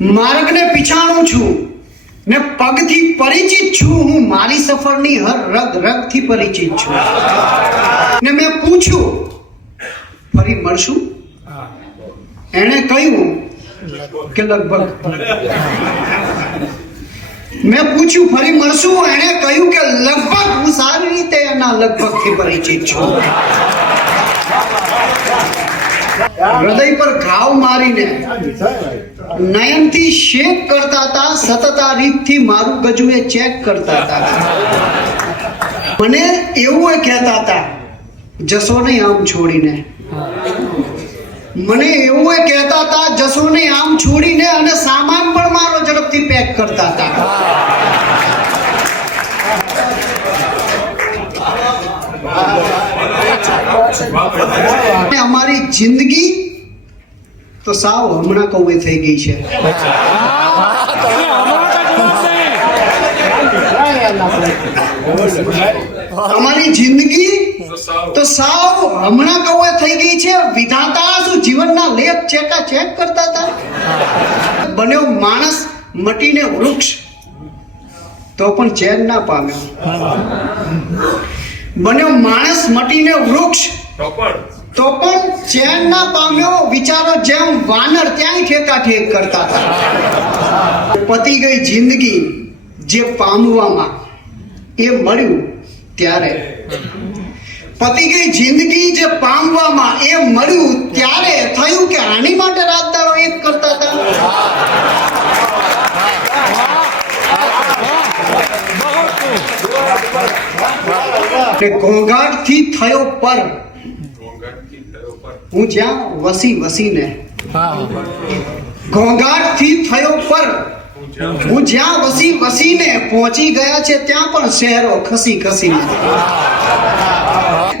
માર્ગને પીછાણું છું ને પગથી પરિચિત છું હું, મારી સફરની હર રગ રગથી પરિચિત છું. ને મેં પૂછ્યું ફરી મળશું? એણે કહ્યું કે લગભગ. મેં પૂછ્યું ફરી મળશું? એણે કહ્યું કે લગભગ. હું સારી રીતે એના લગભગથી પરિચિત છું. હૃદય પર ઘાવ મારીને નયનથી શેક કરતા હતા, સતત આ રીતથી મારું ગજુએ ચેક કરતા હતા. મને એવું એ કહેતા હતા જશો નહીં આમ છોડીને. મને એવું એ કહેતા હતા જશો નહીં આમ છોડીને, અને સામાન પણ મારો ઝડપથી પેક કરતા હતા. અમારી જિંદગી તો સાવ હમણાં કૌવે થઈ ગઈ છે. અમારી જિંદગી તો સાવ હમણાં કૌવે થઈ ગઈ છે. વિધાતા શું જીવનના લેખ ચેકા ચેક કરતા હતા? બન્યો માણસ મટીને વૃક્ષ તો પણ ચેન ના પામ્યો. બન્યો માણસ મટીને વૃક્ષ તો પણ ચેન ના પામ્યો. વિચારો જેમ વાનર ત્યાંય ઠેકા ઠેક કરતા હતા. પતી ગઈ જિંદગી જે પામવામાં એ મળ્યું ત્યારે. પતી ગઈ જિંદગી જે પામવામાં એ મળ્યું ત્યારે થયું કે આની માટે રાતદારો એક કરતા હતા. ઘોંઘાટથી થયો પર હું જ્યાં વસી વસીને. ઘોંઘાટથી થયો પર હું જ્યાં વસી વસીને. પહોંચી ગયા છે ત્યાં પણ શહેરો ખસી ખસીને.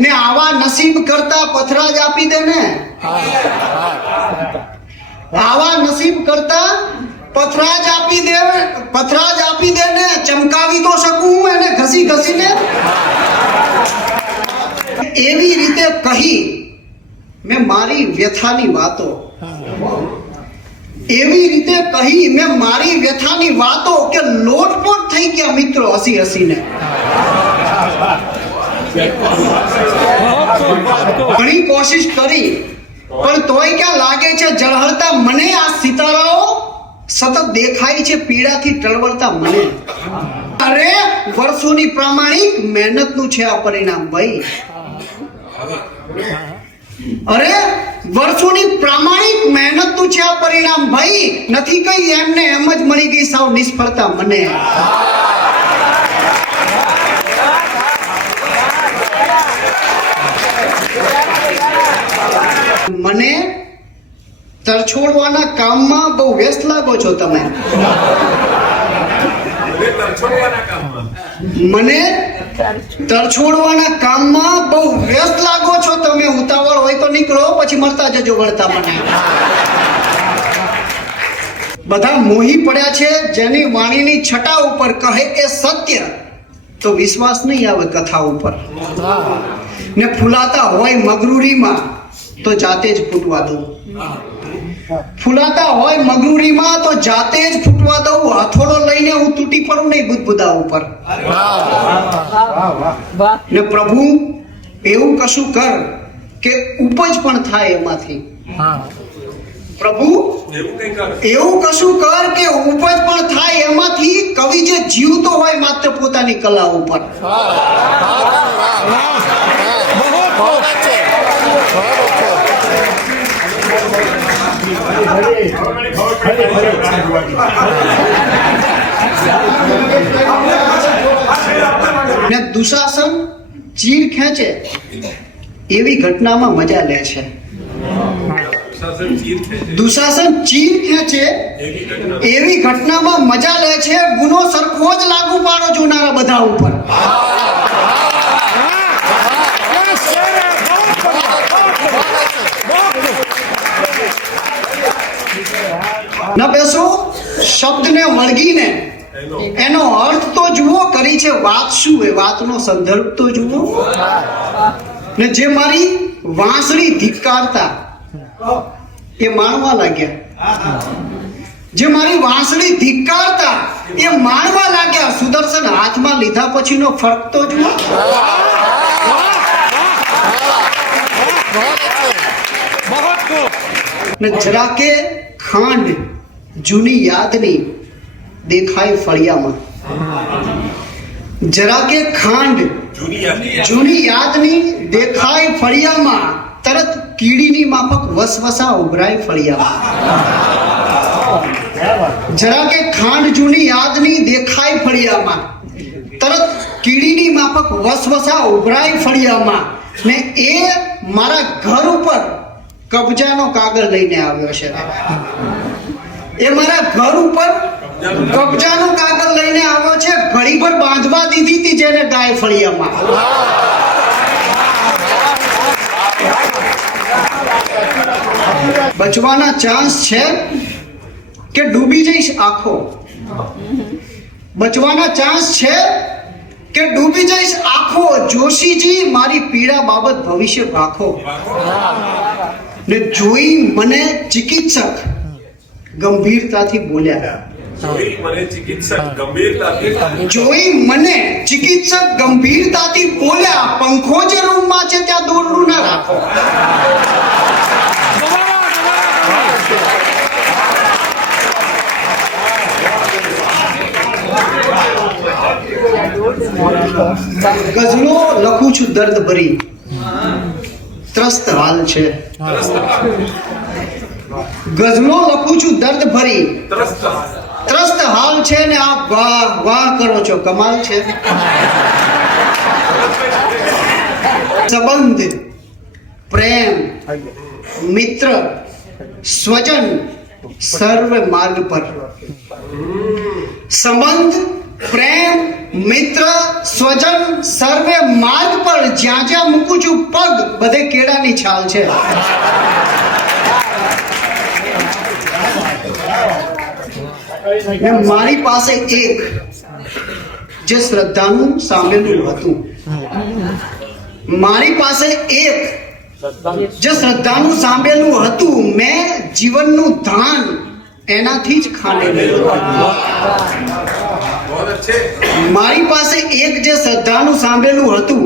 ને આવા નસીબ કરતા પથરા જ આપી દે ને. આવા નસીબ કરતા પથરા જ આપી દે. પથરા જ આપી દે ને. ચમકાવી તો શકું હું એને ઘસી ઘસીને. એવી રીતે કહી મેં મારી વ્યથાની વાતો. એવી રીતે કહી મેં મારી વ્યથાની વાતો કે લોટપોટ થઈ ગયા મિત્રો હસી હસીને. ઘણી કોશિશ કરી પણ તોય ક્યાં લાગે છે ઝળહળતા મને. આ સિતારાઓ સતત દેખાય છે પીડાથી ટળવળતા મને. અરે વર્ષોની પ્રામાણિક મહેનતનું છે આ પરિણામ ભાઈ. અરે વર્ષોની પ્રામાણિક મહેનતનું છે આ પરિણામ ભાઈ. નથી કઈ એમને એમ જ મળી ગઈ સાવ નિષ્ફળતા મને. મને તરછોડવાના કામમાં બહુ વ્યસ્ત લાગો છો તમે. મને તરછોડવાના કામમાં બહુ વ્યસ્ત લાગો છો તમે. ઉતાવળ હોય તો નીકળો, પછી મળતા જજો વળતા મને. બધા મોહી પડ્યા છે જેની વાણીની છટા ઉપર કહે એ સત્ય, તો વિશ્વાસ નહીં આવે કથા ઉપર. ને ફૂલાતા હોય મગરૂરીમાં તો જાતે જ ફૂટવા દઉં. ફૂલાતા હોય મગરૂરીમાં તો જાતે જ ફૂટવા દઉં. હથોડો લઈને હું તૂટી પડું નહીં બુદબુદા ઉપર. ને પ્રભુ એવું કશું કર કે ઉપજ પણ થાય એમાંથી. પ્રભુ એવું કશું કર કે ઉપજ પણ થાય એમાંથી. કવિ જે જીવતો હોય માત્ર પોતાની કલા ઉપર. ને દુશાસન ચીર ખેંચે એવી ઘટનામાં મજા લે છે. દુશાસન ચીર ખેંચે એવી ઘટનામાં મજા લે છે. ગુનો સરખો જ લાગુ પાડો જોનારા બધા ઉપર. ન બેસો શબ્દને વળગીને એનો અર્થ તો જુઓ. કરી છે વાત શું એ વાતનો સંદર્ભ તો જુઓ. ને જે મારી વાંસળી ધિક્કારતા એ માણવા લાગ્યા. જે મારી વાંસળી ધિક્કારતા એ માણવા લાગ્યા. સુદર્શન હાથમાં લીધા પછીનો ફરક તો જુઓ. ને જરાકે ખાંડ જૂની યાદની દેખાય ફળિયામાં. જરાકે ખાંડ જૂની યાદની દેખાય ફળિયામાં, તરત કીડીની માફક વસવસા ઉભરાય ફળિયામાં. જરાકે ખાંડ જૂની યાદની દેખાય ફળિયામાં, તરત કીડીની માફક વસવસા ઉભરાય ફળિયામાં. ને એ મારા ઘર ઉપર કબજાનો કાગળ લઈને આવ્યો છે. એ મારા ઘર ઉપર કબજાનો કાગળ લઈને આવ્યો છે. ઘડીભર બાંધવા દીધી હતી જેને ગાય ફળિયામાં. બચવાના ચાન્સ છે કે ડૂબી જઈશ આખો. બચવાના ચાન્સ છે કે ડૂબી જઈશ આખો. જોશીજી મારી પીડા બાબત ભવિષ્ય ભાખો. ને જોઈ મને ચિકિત્સક ગંભીરતાથી બોલ્યા. જોઈ મને ચિકિત્સક ગંભીરતાથી બોલ્યા, પંખો જે રૂમમાં છે ત્યાં દોરડું ના રાખો. ગઝલો લખું છું દર્દ ભરી, ત્રસ્ત હાલ છે. ગઝલો લખું છું દર્દ ભરી, ત્રસ્ત હાલ છે. ને આપ વાહ વાહ કરો છો, કમાલ છે. સંબંધ, પ્રેમ, મિત્ર, સ્વજન સર્વ માર્ગ પર. સંબંધ, પ્રેમ, મિત્ર, સ્વજન સર્વે માર્ગ પર. જ્યાં જ્યાં મૂકું છું પગ બધે કેળાની છાલ છે. મારી પાસે એક જે શ્રદ્ધાનું સાંભળેલું હતું. મારી પાસે એક જે શ્રદ્ધાનું સાંભળેલું હતું. મેં જીવનનું ધાન એનાથી જ ખાંડેલું હતું. મારી પાસે એક જે શ્રદ્ધાનું સાંભળેલું હતું.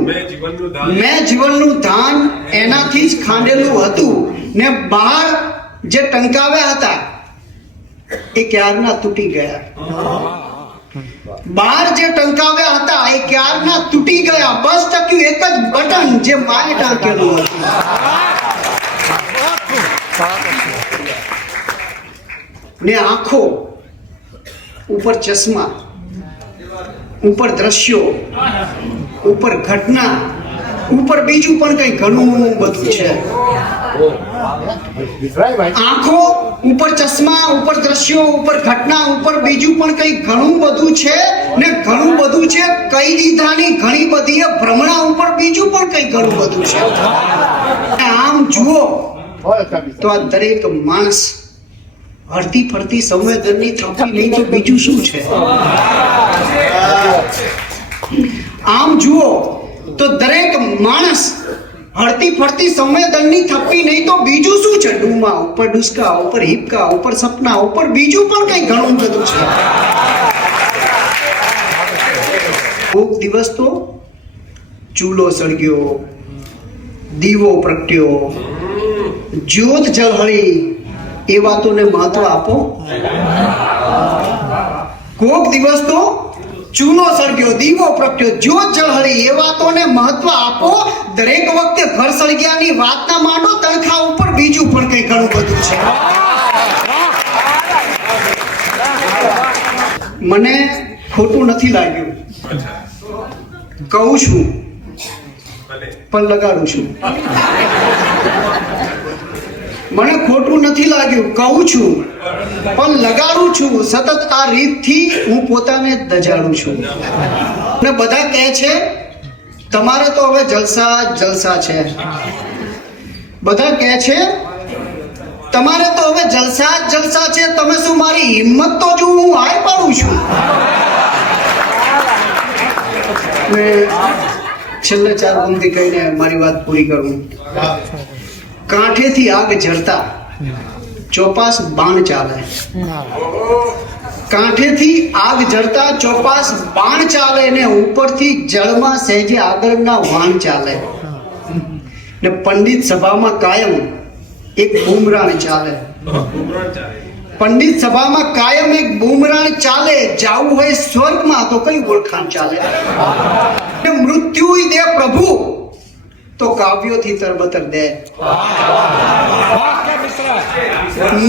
મેં જીવનનું ધાન એનાથી જ ખાંડેલું હતું. ને બહાર જે ટંકાવ્યા હતા એ ક્યારના તૂટી ગયા. બહાર જે ટંકાવ્યા હતા એ ક્યારના તૂટી ગયા. બસ ટક્યું એક જ બટન જે માએ ટાંકેલું હતું. ને આંખો ઉપર ચશ્મા, ઉપર દ્રશ્યો, ઉપર ઘટના, ઉપર બીજું પણ કઈ ઘણું બધું છે. આંખો ઉપર ચશ્મા, ઉપર દ્રશ્યો, ઉપર ઘટના, ઉપર બીજું પણ કઈ ઘણું બધું છે. ને ઘણું બધું છે કઈ દીધાની ઘણી બધી ભ્રમણા ઉપર બીજું પણ કઈ ઘણું બધું છે. આમ જુઓ તો આ દરેક માણસ હરતી ફરતી સંવેદનની થપી નહીં તો બીજું શું છે. આમ જુઓ તો દરેક માણસ હળતી ફરતી સંવેદનની થપ્પી નહીં તો બીજું શું છે. ડુમા ઉપર ડુસકા, ઉપર હિપકા, ઉપર સપના, ઉપર બીજું પણ કઈ ઘણું બધું છે. કોક દિવસ તો ચૂલો સળગ્યો, દીવો પ્રગટ્યો, જ્યોત જળહળી, એ વાતોને મહત્વ આપો. કોક દિવસ તો ચૂલો સળગ્યો, દીવો પ્રગટ્યો, જ્યોત જળહળી, એ વાતોને મહત્વ આપો. દરેક વખતે ઘર સળગ્યાની વાત ના માંડો. તણખા ઉપર બીજું પણ કઈ ઘણું બધું છે. મને ખોટું નથી લાગ્યું, કહું છું પણ લગાડું છું. મને ખોટું નથી લાગ્યું, કહું છું પણ લગાડું છું. સતત આ રીતથી હું પોતાને દજાડું છું. ને બધા કહે છે તમારે તો હવે જલસા જલસા છે. બધા કહે છે તમારે તો હવે જલસા જલસા છે. તમે શું મારી હિંમત તો જો હું હાય પાડું છું. ને છેલ્લે 4 ગુમતી કહીને મારી વાત પૂરી કરું. કાંઠેથી આગ ઝરતા ચોપાસ બાણ ચાલે. કાંઠેથી આગ જડતા ચોપાસ બાણ ચાલે ને ઉપરથી જળમાં સહેજે આગળના વાણ ચાલે. ને પંડિત સભામાં કાયમ એક બુમરાણ ચાલે. પંડિત સભામાં કાયમ એક બુમરાણ ચાલે. જાવું હોય સ્વર્ગમાં તો કઈ ઓળખાણ ચાલે. મૃત્યુ દે પ્રભુ તો કાવ્યોથી તરબતર દે.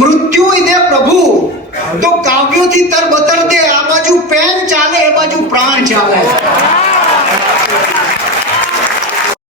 મૃત્યુ દે પ્રભુ તો કાવ્યોથી તરબતર દે. આ બાજુ પેન ચાલે, એ બાજુ પ્રાણ ચાલે.